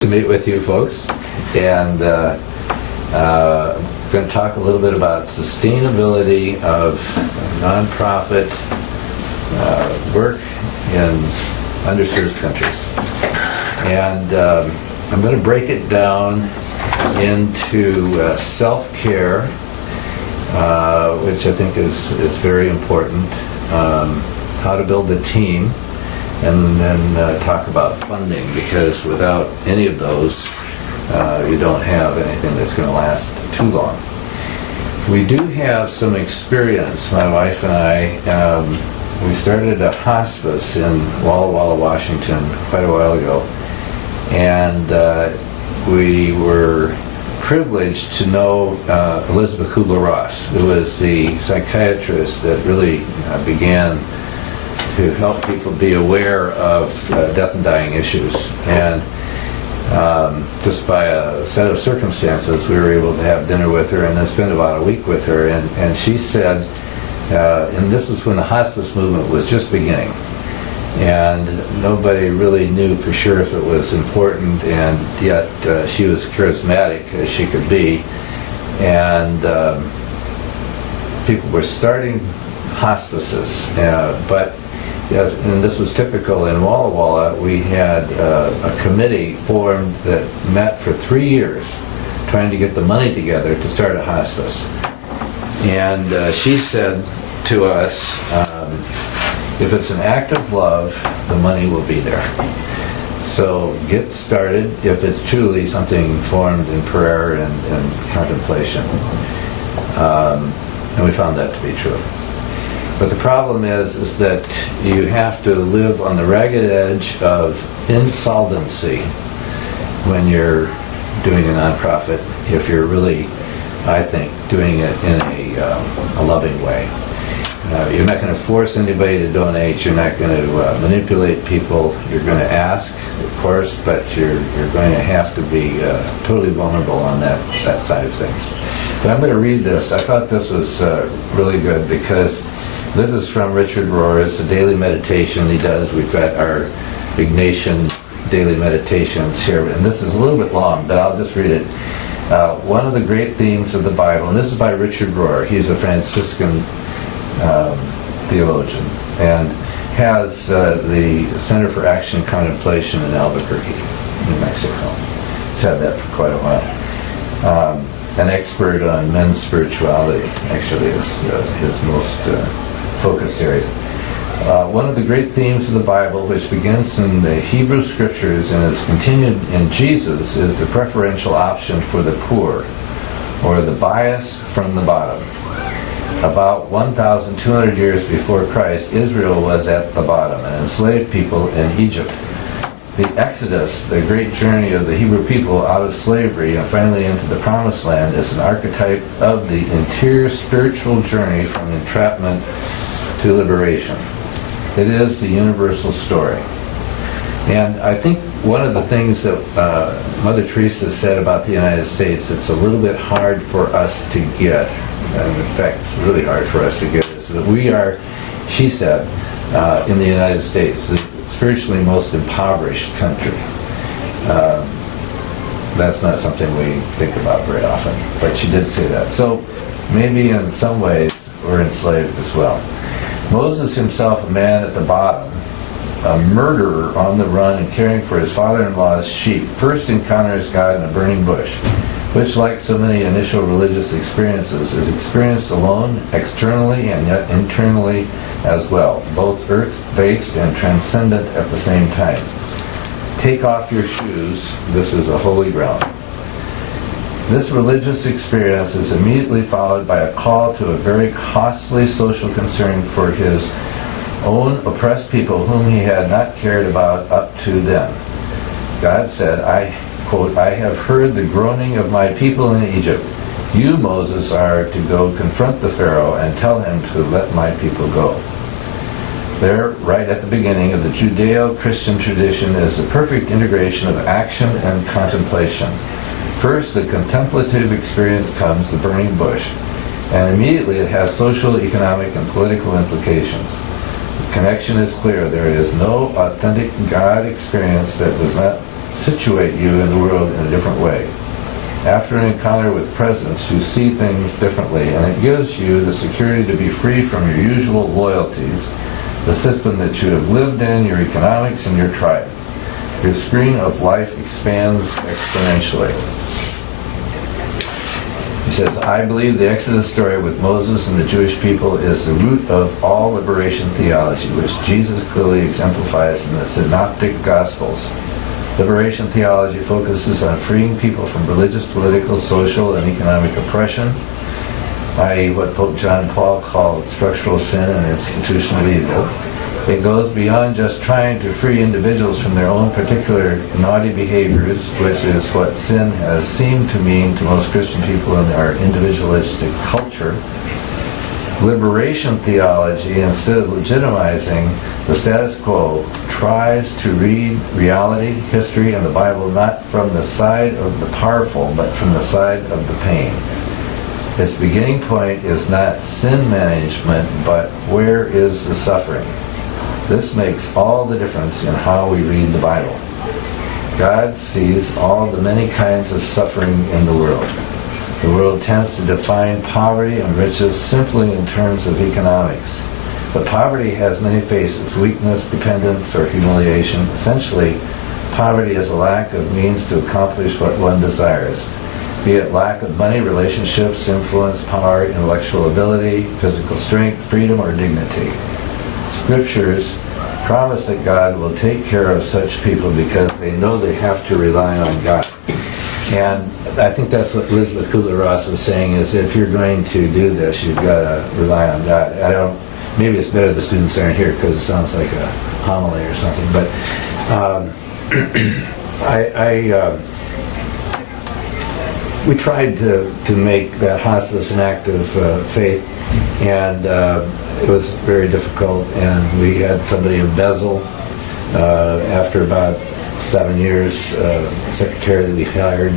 To meet with you folks, and I'm going to talk a little bit about sustainability of nonprofit work in underserved countries. And I'm going to break it down into self-care, which I think is very important, how to build a team, and then talk about funding, because without any of those, you don't have anything that's going to last too long. We do have some experience, my wife and I. We started a hospice in Walla Walla, Washington quite a while ago, and we were privileged to know Elizabeth Kubler-Ross, who was the psychiatrist that really began to help people be aware of death and dying issues. And just by a set of circumstances, we were able to have dinner with her and then spend about a week with her. And she said, and this is when the hospice movement was just beginning, and nobody really knew for sure if it was important, and yet she was charismatic as she could be. And people were starting hospices, but yes, and this was typical in Walla Walla. We had a committee formed that met for 3 years trying to get the money together to start a hospice. And she said to us, if it's an act of love, the money will be there. So get started if it's truly something formed in prayer and contemplation. And we found that to be true. But the problem is that you have to live on the ragged edge of insolvency when you're doing a nonprofit, if you're really, I think, doing it in a loving way. You're not going to force anybody to donate. You're not going to manipulate people. You're going to ask, of course, but you're going to have to be totally vulnerable on that side of things. But I'm going to read this. I thought this was really good because this is from Richard Rohr. It's a daily meditation he does. We've got our Ignatian daily meditations here, and this is a little bit long, but I'll just read it. One of the great themes of the Bible, and this is by Richard Rohr. He's a Franciscan theologian and has the Center for Action and Contemplation in Albuquerque, New Mexico. He's had that for quite a while. An expert on men's spirituality, actually, is his most focused area. One of the great themes of the Bible, which begins in the Hebrew Scriptures and is continued in Jesus, is the preferential option for the poor, or the bias from the bottom. About 1,200 years before Christ, Israel was at the bottom, an enslaved people in Egypt. The Exodus, the great journey of the Hebrew people out of slavery and finally into the Promised Land, is an archetype of the interior spiritual journey from entrapment to liberation. It is the universal story. And I think one of the things that Mother Teresa said about the United States, it's a little bit hard for us to get, and in fact it's really hard for us to get, is that we are, she said, in the United States, the spiritually most impoverished country. That's not something we think about very often, but she did say that. So maybe in some ways we're enslaved as well. Moses himself, a man at the bottom, a murderer on the run and caring for his father-in-law's sheep, first encounters God in a burning bush, which, like so many initial religious experiences, is experienced alone, externally, and yet internally as well, both earth-based and transcendent at the same time. Take off your shoes. This is a holy ground. This religious experience is immediately followed by a call to a very costly social concern for his own oppressed people whom he had not cared about up to then. God said, I quote, I have heard the groaning of my people in Egypt. You, Moses, are to go confront the Pharaoh and tell him to let my people go. There, right at the beginning of the Judeo-Christian tradition, is the perfect integration of action and contemplation. First, the contemplative experience comes, the burning bush, and immediately it has social, economic, and political implications. The connection is clear. There is no authentic God experience that does not situate you in the world in a different way. After an encounter with presence, you see things differently, and it gives you the security to be free from your usual loyalties, the system that you have lived in, your economics, and your tribe. Your screen of life expands exponentially. He says, I believe the Exodus story with Moses and the Jewish people is the root of all liberation theology, which Jesus clearly exemplifies in the Synoptic Gospels. Liberation theology focuses on freeing people from religious, political, social, and economic oppression, i.e. what Pope John Paul called structural sin and institutional evil. It goes beyond just trying to free individuals from their own particular naughty behaviors, which is what sin has seemed to mean to most Christian people in our individualistic culture. Liberation theology, instead of legitimizing the status quo, tries to read reality, history, and the Bible not from the side of the powerful, but from the side of the pain. Its beginning point is not sin management, but where is the suffering? This makes all the difference in how we read the Bible. God sees all the many kinds of suffering in the world. The world tends to define poverty and riches simply in terms of economics. But poverty has many faces: weakness, dependence, or humiliation. Essentially, poverty is a lack of means to accomplish what one desires, be it lack of money, relationships, influence, power, intellectual ability, physical strength, freedom, or dignity. Scriptures promise that God will take care of such people because they know they have to rely on God. And I think that's what Elizabeth Kubler-Ross was saying, is if you're going to do this, you've got to rely on God. Maybe it's better the students aren't here because it sounds like a homily or something, but we tried to make that hospice an act of faith, and it was very difficult, and we had somebody embezzle after about 7 years, secretary that we hired,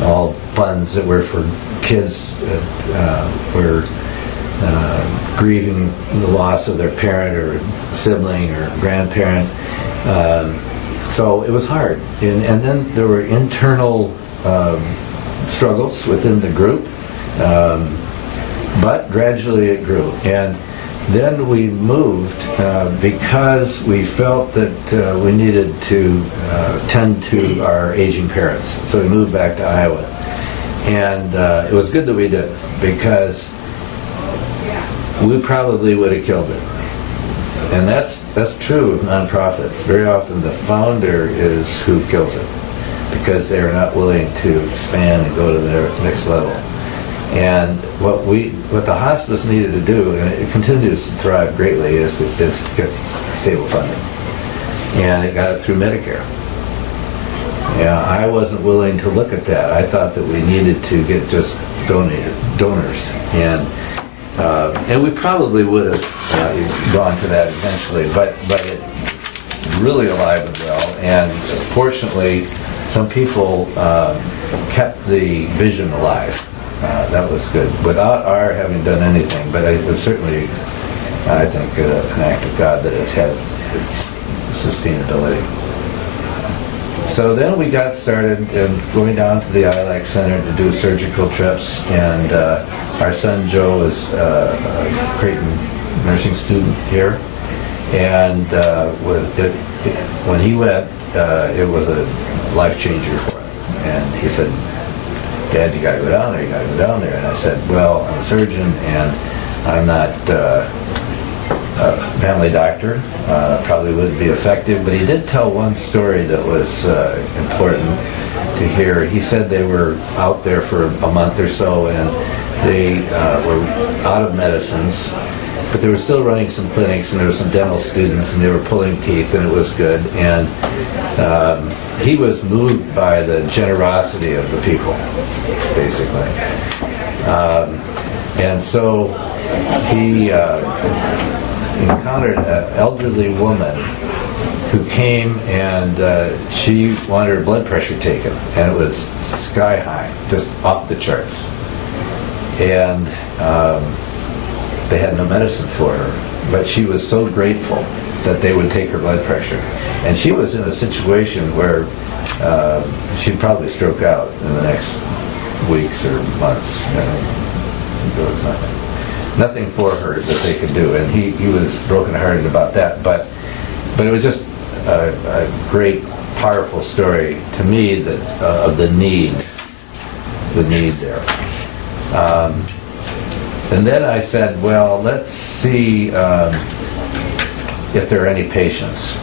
all funds that were for kids that were grieving the loss of their parent or sibling or grandparent. So it was hard. And then there were internal struggles within the group, but gradually it grew. And then we moved because we felt that we needed to tend to our aging parents. So we moved back to Iowa. And it was good that we did, because we probably would have killed it. And that's true of nonprofits. Very often the founder is who kills it, because they are not willing to expand and go to the next level. And what the hospice needed to do, and it continues to thrive greatly, is get stable funding. And it got it through Medicare. Yeah, I wasn't willing to look at that. I thought that we needed to get just donors, and we probably would have gone to that eventually, but it's really alive and well. And fortunately, some people kept the vision alive. That was good, without our having done anything. But it was certainly, I think, an act of God that has had its sustainability. So then we got started going down to the ILAC Center to do surgical trips, and our son Joe is a Creighton nursing student here, and when he went, it was a life changer for him. And he said, "Dad, you got to go down there. You got to go down there." And I said, "Well, I'm a surgeon, and I'm not a family doctor. Probably wouldn't be effective." But he did tell one story that was important to hear. He said they were out there for a month or so, and they were out of medicines, but they were still running some clinics, and there were some dental students, and they were pulling teeth, and it was good. And he was moved by the generosity of the people, basically. And so he encountered an elderly woman who came, and she wanted her blood pressure taken, and it was sky high, just off the charts. And they had no medicine for her, but she was so grateful that they would take her blood pressure. And she was in a situation where she'd probably stroke out in the next weeks or months. There was nothing for her that they could do, and he was brokenhearted about that. But it was just a great, powerful story to me that of the need there. And then I said, well, let's see if there are any patients.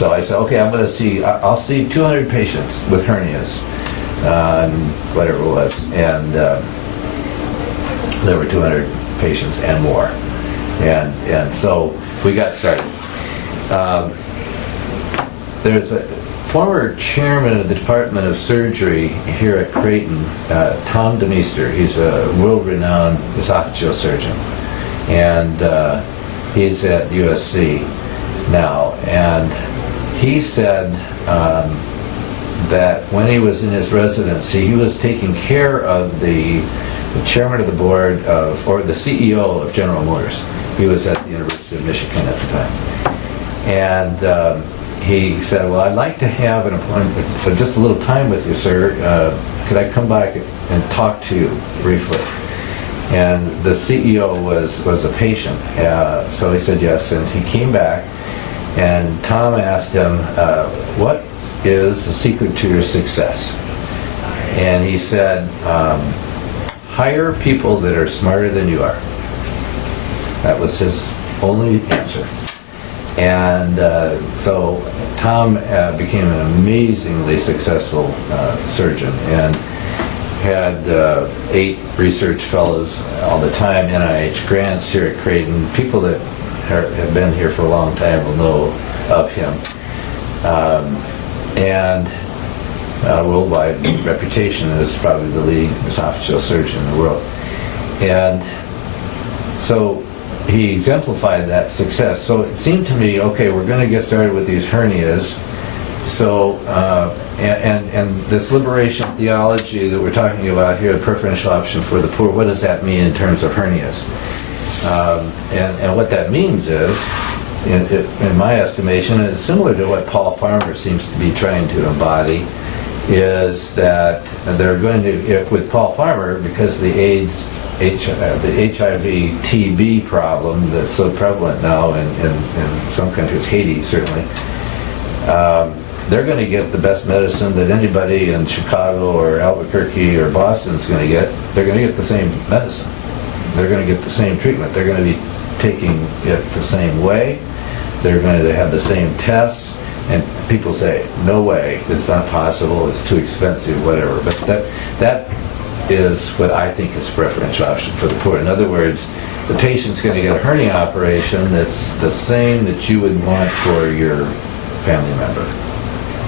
So I said, okay, I'll see 200 patients with hernias, whatever it was, and there were 200 patients and more, and so we got started. There's a former chairman of the Department of Surgery here at Creighton, Tom DeMeester. He's a world-renowned esophageal surgeon, and he's at USC now. And he said that when he was in his residency, he was taking care of the chairman of the board or the CEO of General Motors. He was at the University of Michigan at the time, and he said, well, I'd like to have an appointment for just a little time with you, sir. Could I come back and talk to you briefly? And the CEO was a patient, so he said yes, and he came back, and Tom asked him, what is the secret to your success? And he said, hire people that are smarter than you are. That was his only answer. And so Tom became an amazingly successful surgeon and had 8 research fellows all the time, NIH grants here at Creighton. People that have been here for a long time will know of him. And worldwide reputation as probably the leading esophageal surgeon in the world. And so he exemplified that success. So it seemed to me, okay, we're going to get started with these hernias. So, and this liberation theology that we're talking about here, the preferential option for the poor, what does that mean in terms of hernias? And what that means is, in my estimation, it's similar to what Paul Farmer seems to be trying to embody, is that they're going to, with Paul Farmer, because the HIV TB problem that's so prevalent now in some countries, Haiti certainly, they're going to get the best medicine that anybody in Chicago or Albuquerque or Boston is going to get. They're going to get the same medicine. They're going to get the same treatment. They're going to be taking it the same way. They're going to have the same tests. And people say, no way, it's not possible, it's too expensive, whatever. But that is what I think is preferential option for the poor. In other words, the patient's going to get a hernia operation that's the same that you would want for your family member,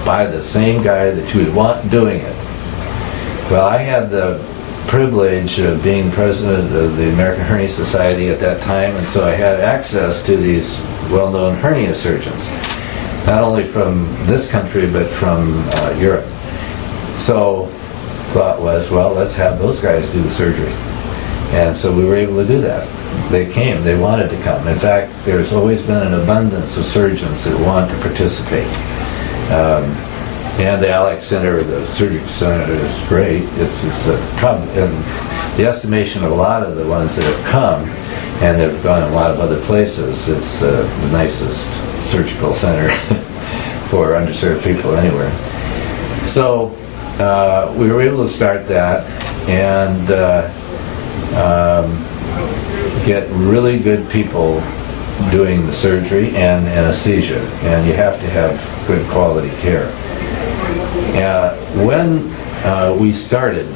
by the same guy that you would want doing it. Well, I had the privilege of being president of the American Hernia Society at that time, and so I had access to these well-known hernia surgeons, not only from this country but from Europe. So thought was, well, let's have those guys do the surgery. And so we were able to do that. They came, they wanted to come. In fact, there's always been an abundance of surgeons that want to participate. And the Alex Center, the Surgery Center, is great. It's a problem. And the estimation of a lot of the ones that have come, and they've gone in a lot of other places, it's the nicest surgical center for underserved people anywhere. So we were able to start that and get really good people doing the surgery and anesthesia, and you have to have good quality care. When we started,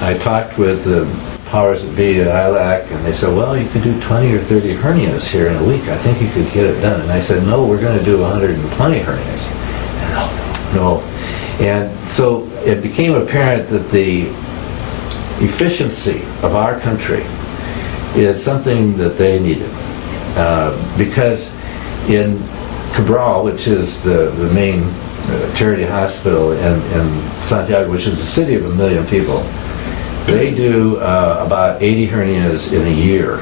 I talked with the powers that be at ILAC, and they said, well, you could do 20 or 30 hernias here in a week. I think you could get it done. And I said, no, we're going to do 120 hernias. No. And so it became apparent that the efficiency of our country is something that they needed. Because in Cabral, which is the main charity hospital in Santiago, which is a city of 1 million people, they do about 80 hernias in a year.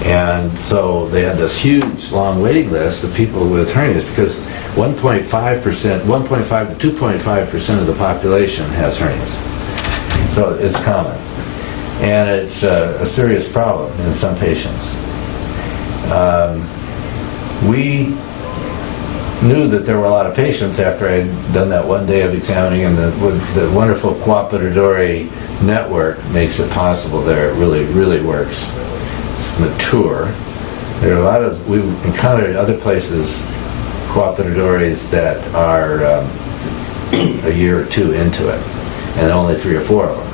And so they had this huge, long waiting list of people with hernias because 1.5% to 2.5% of the population has hernias. So it's common. And it's a serious problem in some patients. We knew that there were a lot of patients after I'd done that one day of examining, and the wonderful cooperatory network makes it possible there. It really, really works. It's mature. There are a lot of, we've encountered other places cooperatories that are a year or two into it, and only 3 or 4 of them.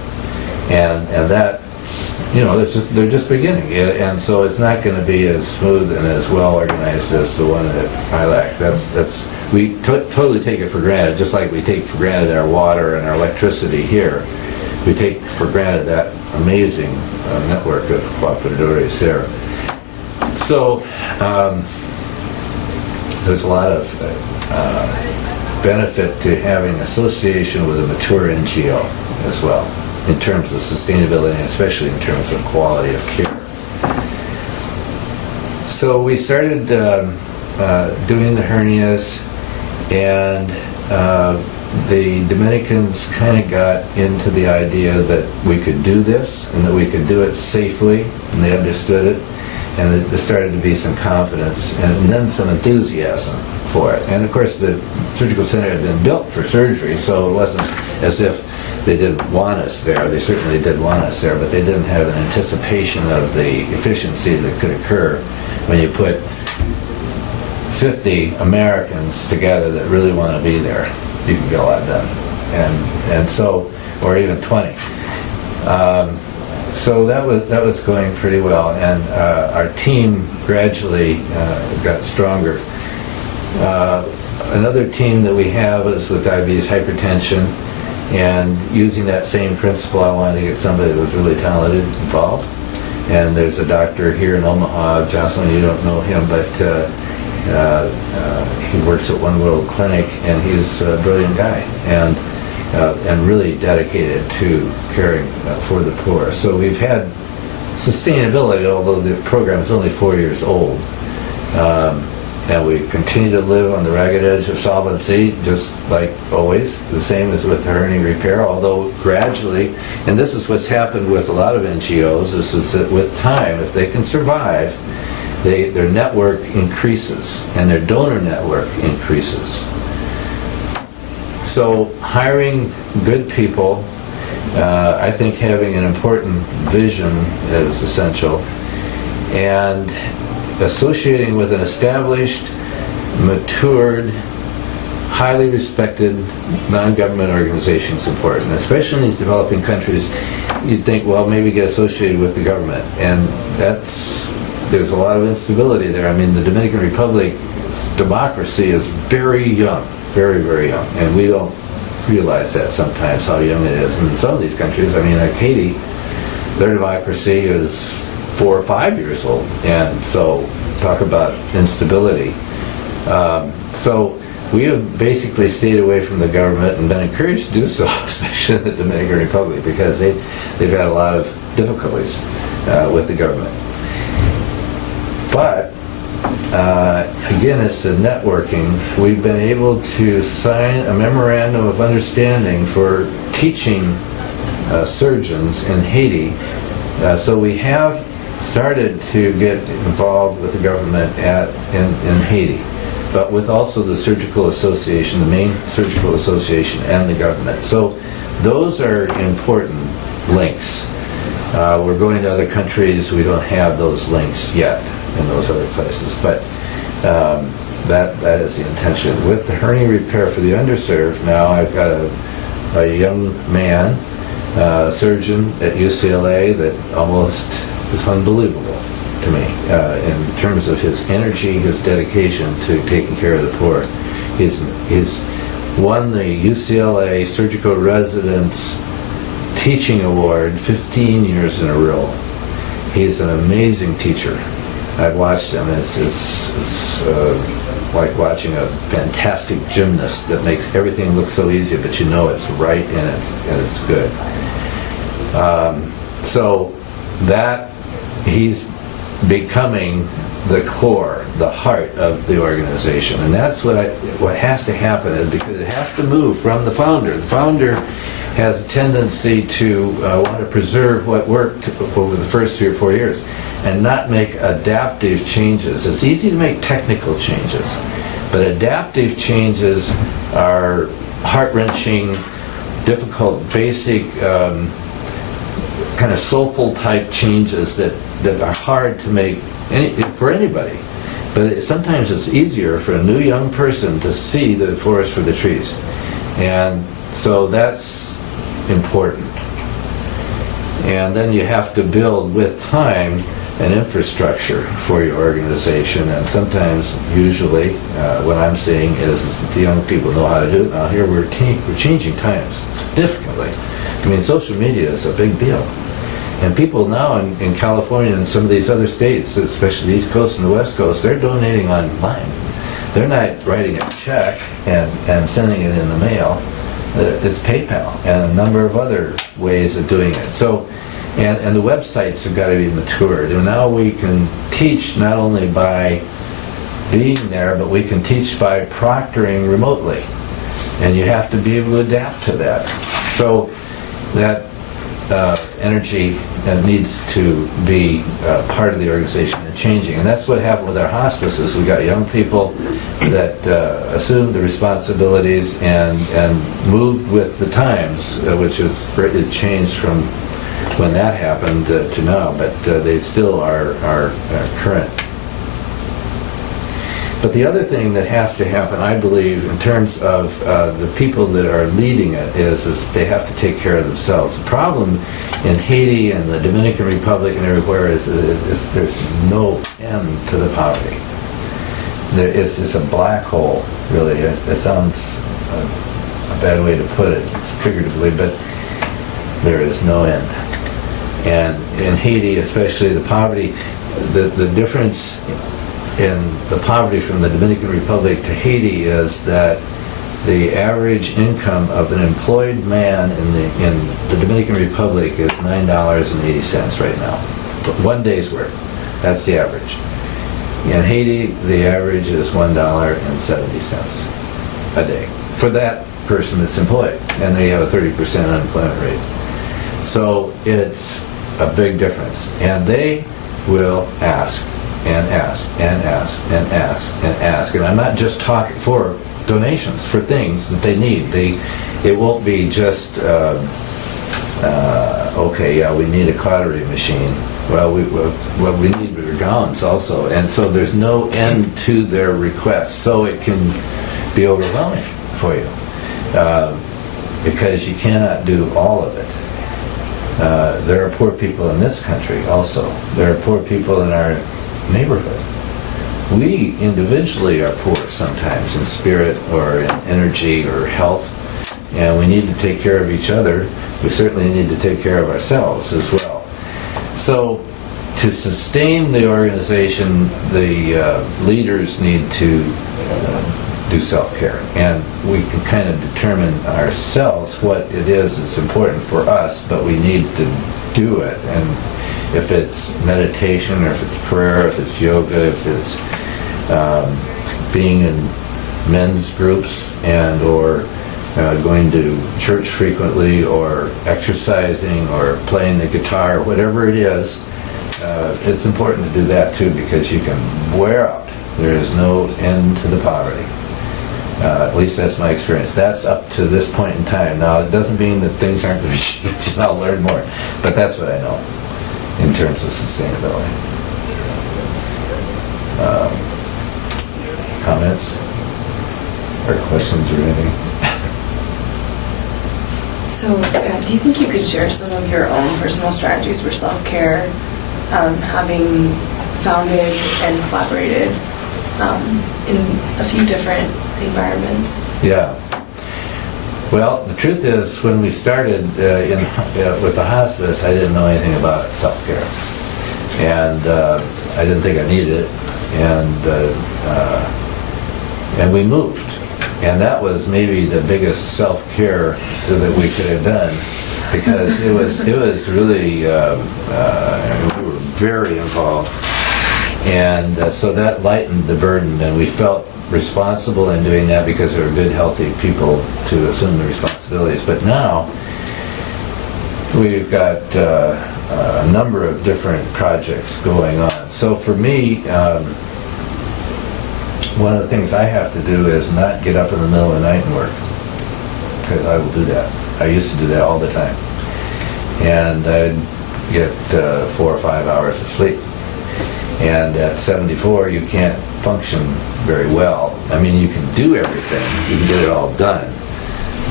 And that, they're just beginning, and so it's not going to be as smooth and as well organized as the one at ILAC. We totally take it for granted, just like we take for granted our water and our electricity here. We take for granted that amazing network of cooperatories there. So there's a lot of benefit to having association with a mature NGO as well, in terms of sustainability, and especially in terms of quality of care. So we started doing the hernias, and the Dominicans kind of got into the idea that we could do this and that we could do it safely, and they understood it, and there started to be some confidence and then some enthusiasm for it. And of course the surgical center had been built for surgery, so it wasn't as if they didn't want us there. They certainly did want us there, but they didn't have an anticipation of the efficiency that could occur when you put 50 Americans together that really want to be there. You can get a lot done, and so, or even 20. So that was going pretty well, and our team gradually got stronger. Another team that we have is with diabetes, hypertension, and using that same principle, I wanted to get somebody that was really talented involved. And there's a doctor here in Omaha, Jocelyn, you don't know him, but he works at One World Clinic, and he's a brilliant guy and really dedicated to caring for the poor. So we've had sustainability, although the program is only 4 years old. And we continue to live on the ragged edge of solvency, just like always, the same as with the hernia repair, although gradually, and this is what's happened with a lot of NGOs, is that with time, if they can survive, their network increases and their donor network increases. So hiring good people, I think having an important vision is essential, and associating with an established, matured, highly respected non-government organization is important, especially in these developing countries. You'd think, well, maybe get associated with the government, and there's a lot of instability there. I mean, the Dominican Republic's democracy is very young, very, very young, and we don't realize that sometimes, how young it is. And in some of these countries, I mean, like Haiti, their democracy is 4 or 5 years old, and so talk about instability. So we have basically stayed away from the government and been encouraged to do so, especially in the Dominican Republic, because they've had a lot of difficulties with the government. But again, it's the networking. We've been able to sign a memorandum of understanding for teaching surgeons in Haiti. So we have started to get involved with the government in Haiti, but with also the surgical association, the main surgical association, and the government. So those are important links. We're going to other countries. We don't have those links yet in those other places, but that is the intention. With the hernia repair for the underserved, now I've got a young man, surgeon at UCLA, that almost is unbelievable to me in terms of his energy, his dedication to taking care of the poor. He's won the UCLA Surgical Residence Teaching Award 15 years in a row. He's an amazing teacher. I've watched him. It's like watching a fantastic gymnast that makes everything look so easy, but you know it's right and it's good. So that he's becoming the core, the heart of the organization. And that's what has to happen, is because it has to move from the founder. The founder has a tendency to want to preserve what worked over the first 3 or 4 years and not make adaptive changes. It's easy to make technical changes, but adaptive changes are heart-wrenching, difficult, basic, kind of soulful type changes that are hard to make for anybody. But sometimes it's easier for a new young person to see the forest for the trees. And so that's important. And then you have to build with time an infrastructure for your organization, and sometimes, usually, what I'm seeing is that the young people know how to do it. Now here we're changing times significantly. I mean, social media is a big deal. And people now in California and some of these other states, especially the East Coast and the West Coast, they're donating online. They're not writing a check and sending it in the mail. It's PayPal and a number of other ways of doing it. So, and the websites have got to be matured. And now we can teach not only by being there, but we can teach by proctoring remotely. And you have to be able to adapt to that. So that energy needs to be part of the organization and changing. And that's what happened with our hospices. We got young people that assumed the responsibilities and moved with the times, which has greatly changed from when that happened to now, but they still are current. But the other thing that has to happen, I believe, in terms of the people that are leading it, is they have to take care of themselves. The problem in Haiti and the Dominican Republic and everywhere is there's no end to the poverty. It's a black hole, really. It sounds a bad way to put it, figuratively, but there is no end. And in Haiti, especially, the poverty, the difference in the poverty from the Dominican Republic to Haiti is that the average income of an employed man in the Dominican Republic is $9.80 right now. 1 day's work. That's the average. In Haiti, the average is $1.70 a day for that person that's employed, and they have a 30% unemployment rate. So it's a big difference. And they will ask and ask and ask and ask and ask. And I'm not just talking for donations for things that they need. It won't be just okay, yeah, we need a cautery machine. Well, we need gowns also, and so there's no end to their requests. So it can be overwhelming for you because you cannot do all of it. There are poor people in this country also. There are poor people in our neighborhood. We individually are poor sometimes in spirit or in energy or health, and we need to take care of each other. We certainly need to take care of ourselves as well. So to sustain the organization, the leaders need to do self-care, and we can kind of determine ourselves what it is that's important for us, but we need to do it. And if it's meditation, or if it's prayer, if it's yoga, if it's being in men's groups and or going to church frequently, or exercising, or playing the guitar, whatever it is, it's important to do that too, because you can wear out. There is no end to the poverty. At least that's my experience. That's up to this point in time. Now, it doesn't mean that things aren't going to change, and I'll learn more. But that's what I know in terms of sustainability. Comments or questions or anything? So, do you think you could share some of your own personal strategies for self-care, having founded and collaborated in a few different environments? Yeah. Well, the truth is, when we started with the hospice, I didn't know anything about self-care, and I didn't think I needed it, and we moved, and that was maybe the biggest self-care that we could have done, because it was really we were very involved And so that lightened the burden, and we felt responsible in doing that because they were good, healthy people to assume the responsibilities. But now we've got a number of different projects going on. So for me, one of the things I have to do is not get up in the middle of the night and work, because I will do that. I used to do that all the time. And I'd get 4 or 5 hours of sleep. And at 74, you can't function very well. I mean, you can do everything. You can get it all done,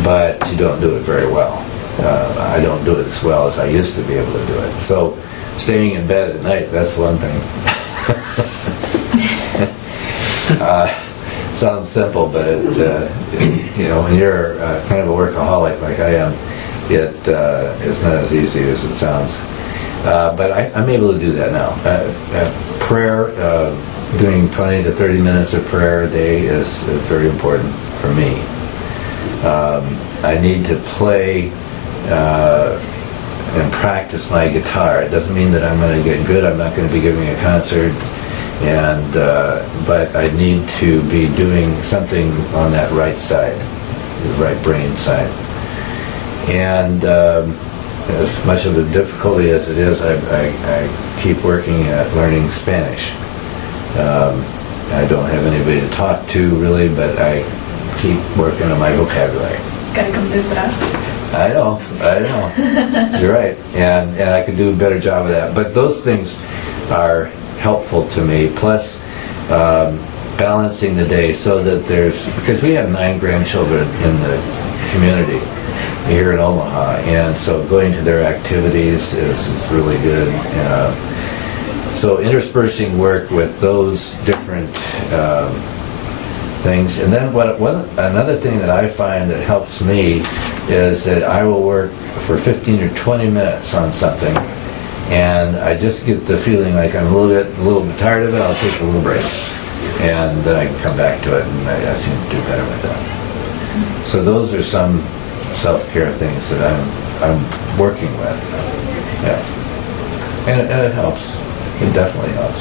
but you don't do it very well. I don't do it as well as I used to be able to do it. So staying in bed at night, that's one thing. Sounds simple, but when you're kind of a workaholic like I am, it's not as easy as it sounds. But I'm able to do that now. Prayer, doing 20 to 30 minutes of prayer a day is very important for me. I need to play and practice my guitar. It doesn't mean that I'm going to get good. I'm not going to be giving a concert, but I need to be doing something on that right side, the right brain side. And as much of a difficulty as it is, I keep working at learning Spanish. I don't have anybody to talk to really, but I keep working on my vocabulary. Gotta come visit us. I know. You're right. And I could do a better job of that. But those things are helpful to me. Plus, balancing the day so that because we have 9 grandchildren in the community here in Omaha, and so going to their activities is really good. So interspersing work with those different things. And then another thing that I find that helps me is that I will work for 15 or 20 minutes on something, and I just get the feeling like I'm a little bit tired of it. I'll take a little break, and then I can come back to it, and I seem to do better with that. So those are some self-care things that I'm working with. Yeah, and it helps. It definitely helps.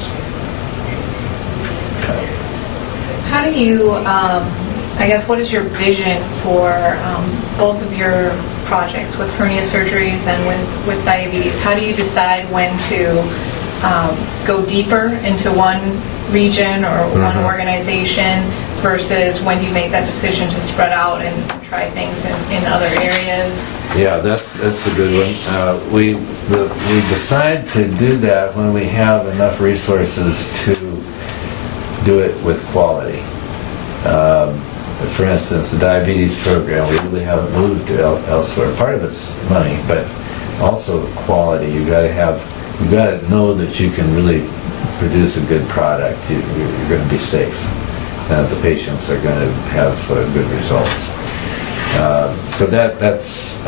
How do you, what is your vision for both of your projects with hernia surgeries and with diabetes? How do you decide when to go deeper into one region or one organization versus when do you make that decision to spread out and try things in other areas? Yeah, that's a good one. We decide to do that when we have enough resources to do it with quality. For instance, the diabetes program, we really haven't moved elsewhere. Part of it's money, but also quality. You've got to know that you can really produce a good product. You're going to be safe. The patients are going to have good results. So that's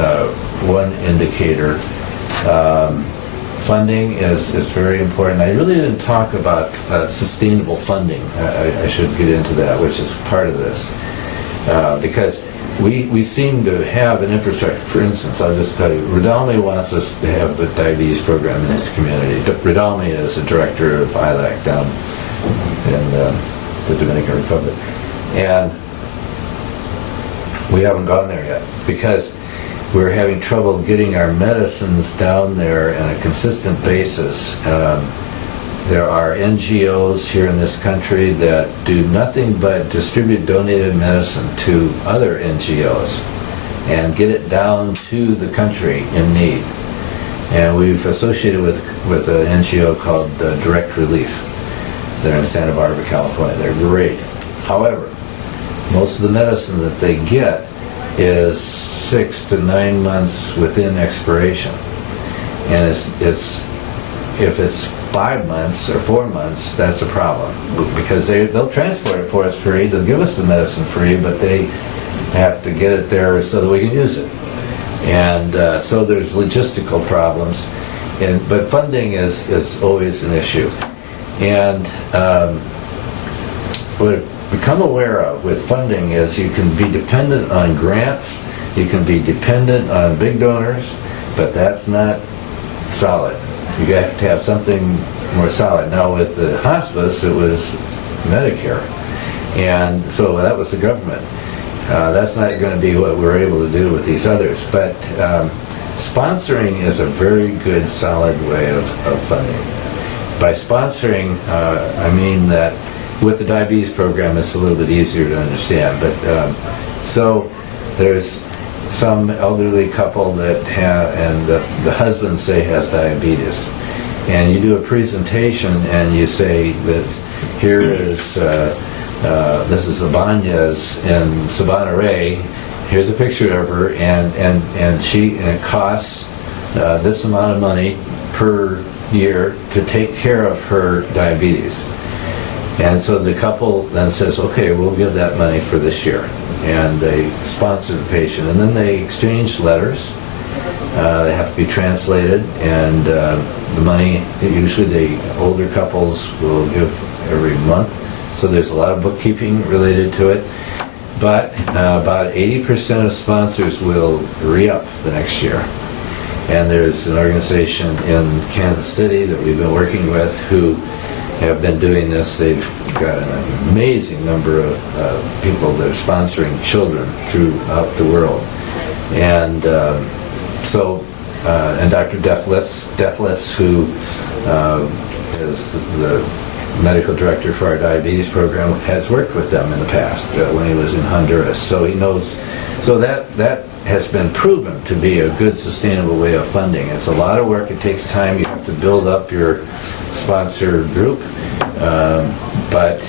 one indicator. Funding is very important. I really didn't talk about sustainable funding. I should get into that, which is part of this. Because we seem to have an infrastructure. For instance, I'll just tell you, Ridalmi wants us to have a diabetes program in his community. Ridalmi is the director of ILAC down in the Dominican Republic. And we haven't gone there yet because we're having trouble getting our medicines down there on a consistent basis. There are NGOs here in this country that do nothing but distribute donated medicine to other NGOs and get it down to the country in need. And we've associated with an NGO called Direct Relief. They're in Santa Barbara, California. They're great. However, most of the medicine that they get is 6 to 9 months within expiration. And if it's 5 months or 4 months, that's a problem, because they'll transport it for us free, they'll give us the medicine free, but they have to get it there so that we can use it. And so there's logistical problems, but funding is always an issue. And what I've become aware of with funding is you can be dependent on grants, you can be dependent on big donors, but that's not solid. You have to have something more solid. Now with the hospice, it was Medicare, and so that was the government. That's not going to be what we're able to do with these others, but sponsoring is a very good, solid way of funding. By sponsoring, I mean that with the diabetes program, it's a little bit easier to understand. But so there's some elderly couple that have, and the husband, say, has diabetes, and you do a presentation and you say that here is Mrs. Ibanez in Sabana Ray. Here's a picture of her, and it costs this amount of money per year to take care of her diabetes. And so the couple then says, okay, we'll give that money for this year. And they sponsor the patient. And then they exchange letters. They have to be translated. And the money, usually the older couples will give every month. So there's a lot of bookkeeping related to it. But about 80% of sponsors will re-up the next year. And there's an organization in Kansas City that we've been working with who have been doing this. They've got an amazing number of people that are sponsoring children throughout the world. And and Dr. Deathless, who is the medical director for our diabetes program, has worked with them in the past when he was in Honduras. So he knows. So that has been proven to be a good, sustainable way of funding. It's a lot of work. It takes time. You have to build up your sponsor group, but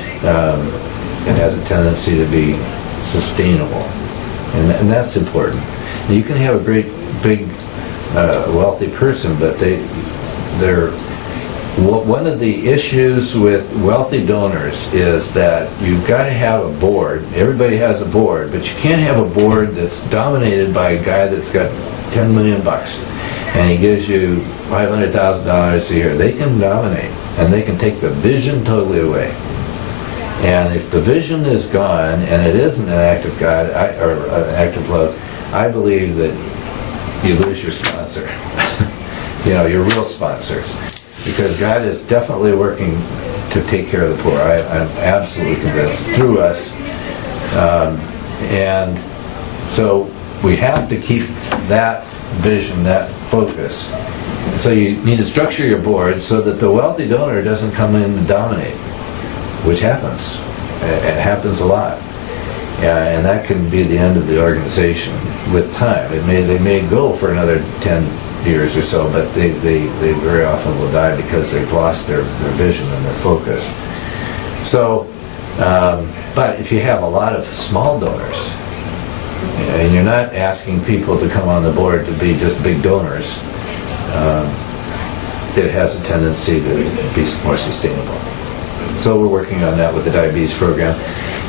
it has a tendency to be sustainable, and that's important. You can have a great, big, wealthy person, but they're one of the issues with wealthy donors is that you've got to have a board. Everybody has a board, but you can't have a board that's dominated by a guy that's got $10 million and he gives you $500,000 a year. They can dominate, and they can take the vision totally away. And if the vision is gone, and it isn't an act of God or an act of love, I believe that you lose your sponsor. Your real sponsors. Because God is definitely working to take care of the poor. I'm absolutely convinced, through us. And so we have to keep that vision, that focus. So you need to structure your board so that the wealthy donor doesn't come in and dominate, which happens. It happens a lot. And that can be the end of the organization with time. They may go for another 10 years or so, but they very often will die because they've lost their vision and their focus. So, but if you have a lot of small donors, and you're not asking people to come on the board to be just big donors, it has a tendency to be more sustainable. So we're working on that with the diabetes program,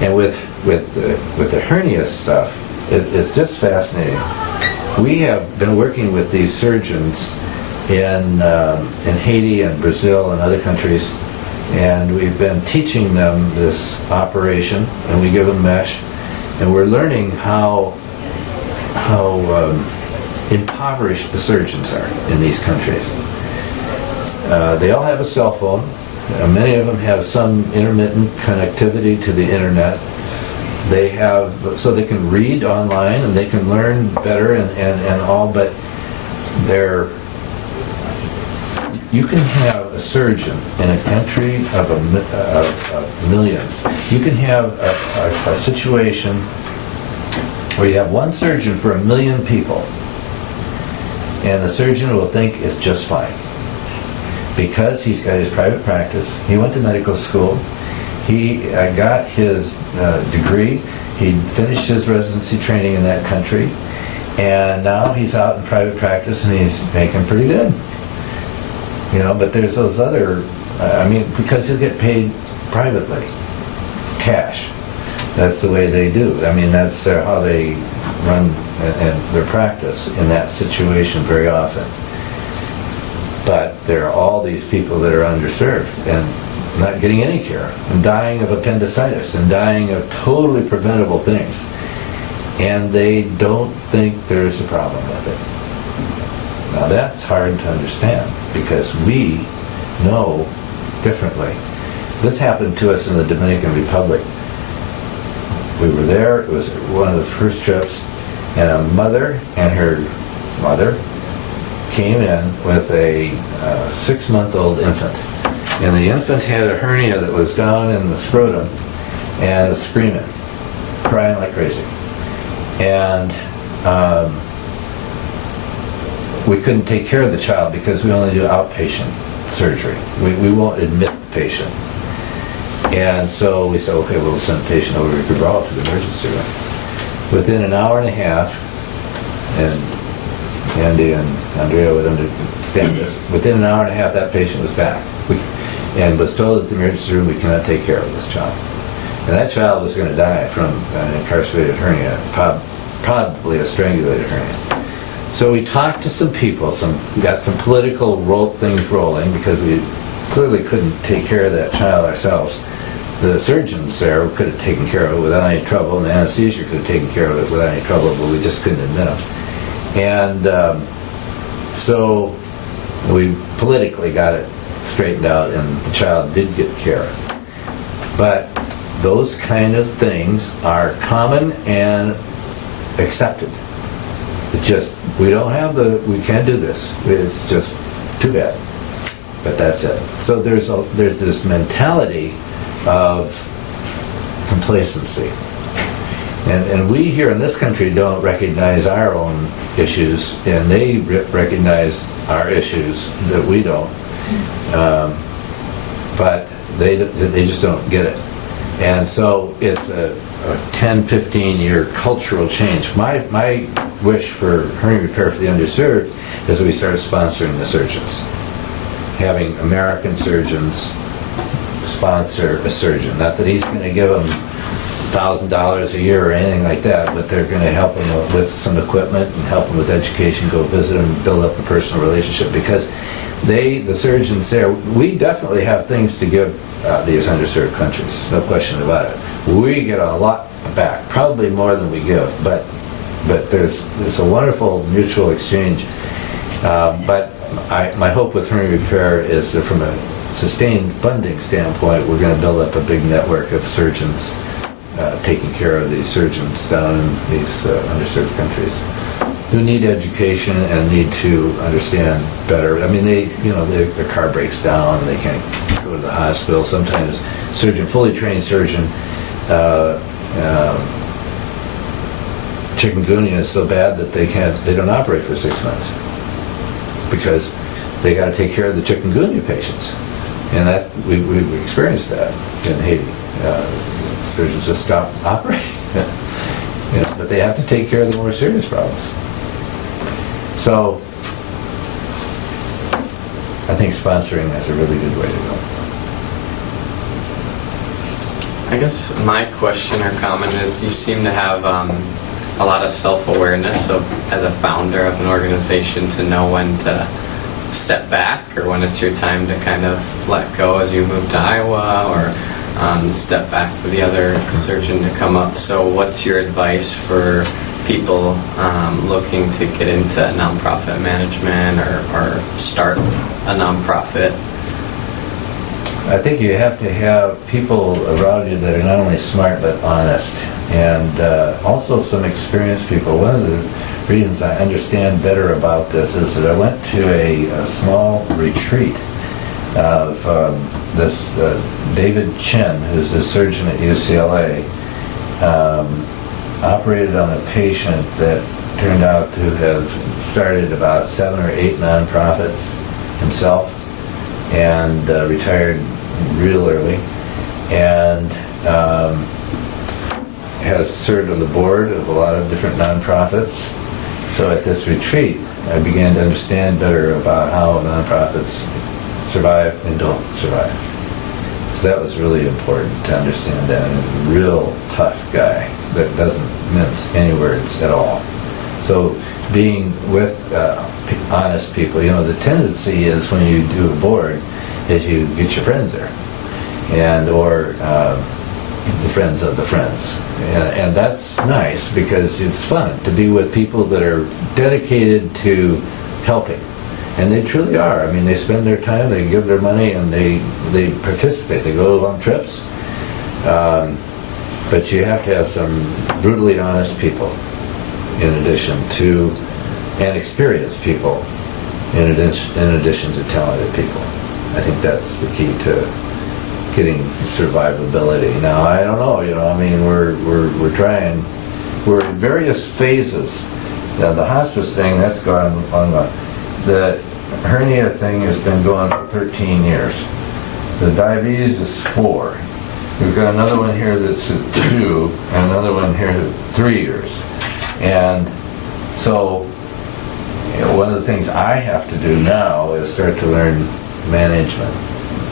and with the hernia stuff. It's just fascinating. We have been working with these surgeons in Haiti and Brazil and other countries, and we've been teaching them this operation, and we give them mesh, and we're learning how impoverished the surgeons are in these countries. They all have a cell phone. Many of them have some intermittent connectivity to the internet. They have, so they can read online and they can learn better and all, but you can have a surgeon in a country of millions. You can have a situation where you have one surgeon for 1 million people, and the surgeon will think it's just fine because he's got his private practice. He went to medical school. He got his degree. He finished his residency training in that country, and now he's out in private practice and he's making pretty good. But there's those other, because he'll get paid privately, cash. That's the way they do. That's how they run their practice in that situation very often. But there are all these people that are underserved and not getting any care, and dying of appendicitis, and dying of totally preventable things. And they don't think there's a problem with it. Now that's hard to understand, because we know differently. This happened to us in the Dominican Republic. We were there. It was one of the first trips, and a mother and her mother came in with a 6-month-old infant. And the infant had a hernia that was down in the scrotum and was screaming, crying like crazy. And we couldn't take care of the child because we only do outpatient surgery. We won't admit the patient. And so we said, okay, we'll send the patient over to Gibraltar to the emergency room. Within an hour and a half, and Andy and Andrea would understand this, within an hour and a half that patient was back. And was told at the emergency room, we cannot take care of this child. And that child was going to die from an incarcerated hernia, probably a strangulated hernia. So we talked to some people, got some political things rolling because we clearly couldn't take care of that child ourselves. The surgeons there could have taken care of it without any trouble, and the anesthesia could have taken care of it without any trouble, but we just couldn't admit them. And so we politically got it straightened out, and the child did get care. But those kind of things are common and accepted. It's just, we can't do this. It's just too bad. But that's it. So there's this mentality of complacency. And we here in this country don't recognize our own issues, and they recognize our issues that we don't. But they just don't get it. And so it's a 10, 15-year cultural change. My wish for hernia repair for the underserved is that we start sponsoring the surgeons. Having American surgeons sponsor a surgeon. Not that he's going to give them $1,000 a year or anything like that, but they're going to help them with some equipment and help them with education, go visit them, build up a personal relationship, because the surgeons there, we definitely have things to give these underserved countries, no question about it. We get a lot back, probably more than we give, but there's a wonderful mutual exchange. But my hope with hernia repair is that from a sustained funding standpoint, we're going to build up a big network of surgeons taking care of these surgeons down in these underserved countries who need education and need to understand better. I mean, their car breaks down, they can't go to the hospital. Sometimes fully trained surgeon, chikungunya is so bad that they don't operate for 6 months because they got to take care of the chikungunya patients. And that we've experienced that in Haiti. Surgeons just stop operating. But they have to take care of the more serious problems. So I think sponsoring is a really good way to go. I guess my question or comment is, you seem to have a lot of self-awareness as a founder of an organization to know when to step back or when it's your time to kind of let go as you move to Iowa, or step back for the other surgeon to come up. So what's your advice for people looking to get into nonprofit management or start a nonprofit? I think you have to have people around you that are not only smart but honest, and also some experienced people. One of the reasons I understand better about this is that I went to a small retreat of this David Chen, who's a surgeon at UCLA, operated on a patient that turned out to have started about 7 or 8 nonprofits himself, and retired real early, and has served on the board of a lot of different nonprofits. So at this retreat, I began to understand better about how nonprofits survive and don't survive. So that was really important to understand that. And a real tough guy that doesn't mince any words at all. So being with honest people, the tendency is when you do a board is you get your friends there, or the friends of the friends. And that's nice because it's fun to be with people that are dedicated to helping And they truly are. I mean, they spend their time, they give their money, and they participate. They go on trips. But you have to have some brutally honest people in addition to, and experienced people in addition to talented people. I think that's the key to getting survivability. Now, I don't know, I mean, we're trying, we're in various phases. Now, the hospice thing, that's gone on. The hernia thing has been going for 13 years. The diabetes is 4. We've got another one here that's at 2, and another one here at 3 years. And so, one of the things I have to do now is start to learn management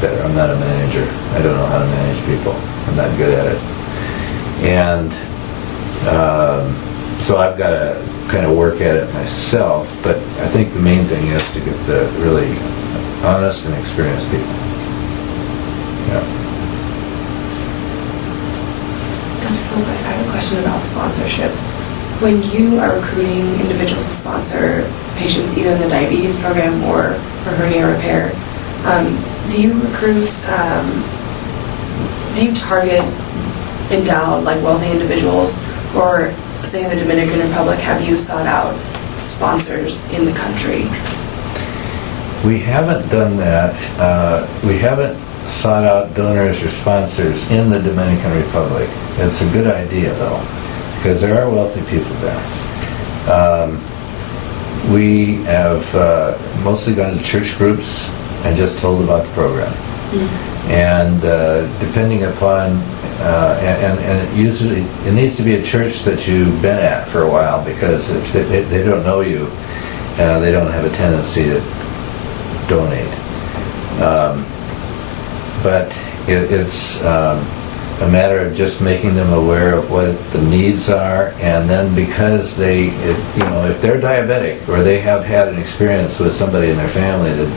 better. I'm not a manager. I don't know how to manage people. I'm not good at it. And so I've got to kind of work at it myself, but I think the main thing is to get the really honest and experienced people. Yeah. I have a question about sponsorship. When you are recruiting individuals to sponsor patients either in the diabetes program or for hernia repair, do you recruit, do you target endowed, like wealthy individuals, or say in the Dominican Republic, have you sought out sponsors in the country? We haven't done that. We haven't sought out donors or sponsors in the Dominican Republic. It's a good idea, though, because there are wealthy people there. We have mostly gone to church groups and just told about the program. And depending upon, and it needs to be a church that you've been at for a while, because if they don't know you, they don't have a tendency to donate. But it's a matter of just making them aware of what the needs are, and then because if they're diabetic or they have had an experience with somebody in their family that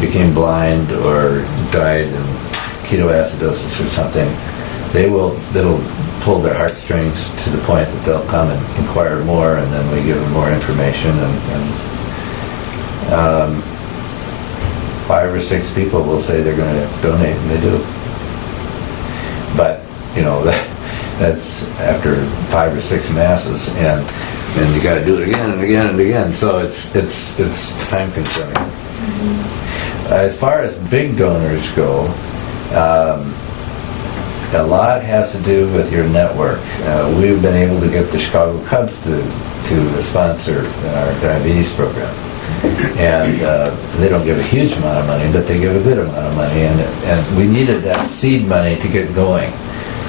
became blind or died in ketoacidosis or something, it'll pull their heartstrings to the point that they'll come and inquire more, and then we give them more information, and 5 or 6 people will say they're going to donate, and they do. But that's after 5 or 6 masses, and you got to do it again and again and again. So it's time consuming. As far as big donors go, a lot has to do with your network. We've been able to get the Chicago Cubs to sponsor our diabetes program. And they don't give a huge amount of money, but they give a good amount of money, and we needed that seed money to get going.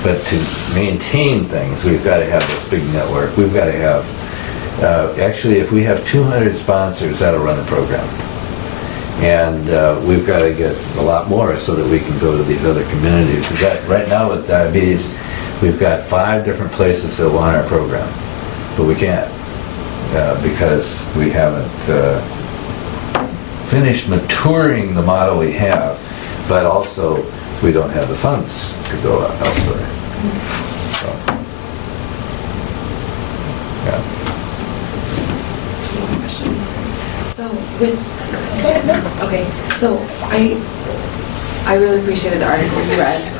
But to maintain things, we've got to have this big network. We've got to have, actually, if we have 200 sponsors, that'll run the program. And we've got to get a lot more so that we can go to these other communities. We've got, right now with diabetes, we've got 5 different places that want our program, but we can't. Because we haven't finished maturing the model we have, but also we don't have the funds to go elsewhere. So, yeah. One question. So so I really appreciated the article you read.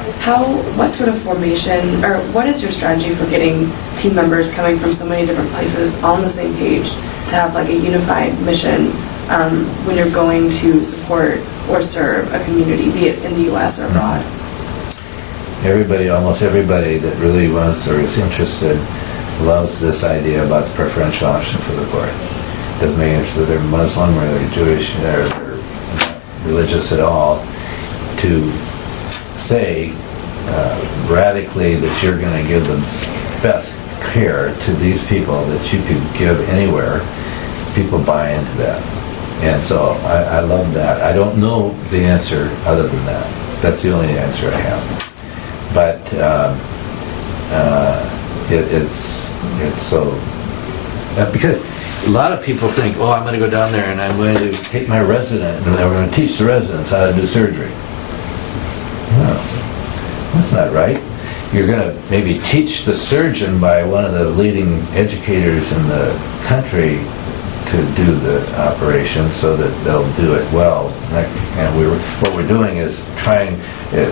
What sort of formation, or what is your strategy for getting team members coming from so many different places on the same page to have like a unified mission when you're going to support or serve a community, be it in the U.S. or abroad? Almost everybody that really wants or is interested loves this idea about the preferential option for the poor. Doesn't matter if they're Muslim or they're Jewish or they're not religious at all, to say radically that you're going to give the best care to these people that you could give anywhere. People buy into that. And so I love that. I don't know the answer other than that. That's the only answer I have. But it's so... because a lot of people think, I'm going to go down there and I'm going to take my resident and I'm going to teach the residents how to do surgery. No, that's not right. You're going to maybe teach the surgeon by one of the leading educators in the country to do the operation so that they'll do it well. And what we're doing is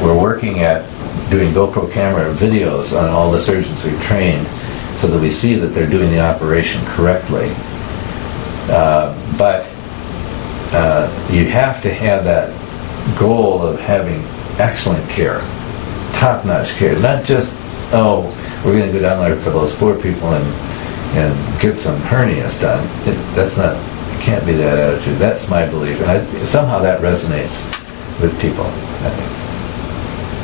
we're working at doing GoPro camera videos on all the surgeons we've trained so that we see that they're doing the operation correctly. But you have to have that goal of having excellent care, top-notch care, not just, we're going to go down there for those poor people and get some hernias done. It can't be that attitude. That's my belief, and somehow that resonates with people. I think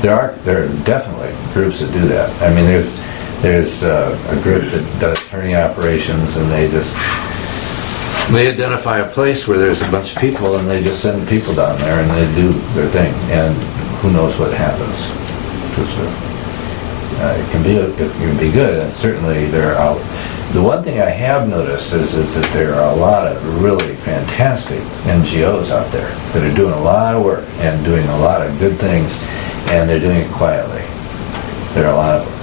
there are definitely groups that do that. I mean, there's a group that does hernia operations, and they identify a place where there's a bunch of people, and they just send people down there, and they do their thing, and who knows what happens. It can be good, and certainly they're out. The one thing I have noticed is that there are a lot of really fantastic NGOs out there that are doing a lot of work and doing a lot of good things, and they're doing it quietly. There are a lot of them.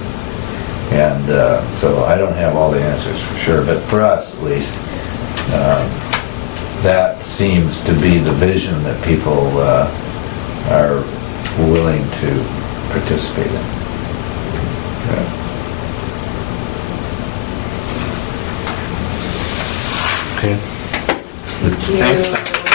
And so I don't have all the answers for sure, but for us at least, that seems to be the vision that people are willing to participate in. Okay. Thank you. Thanks.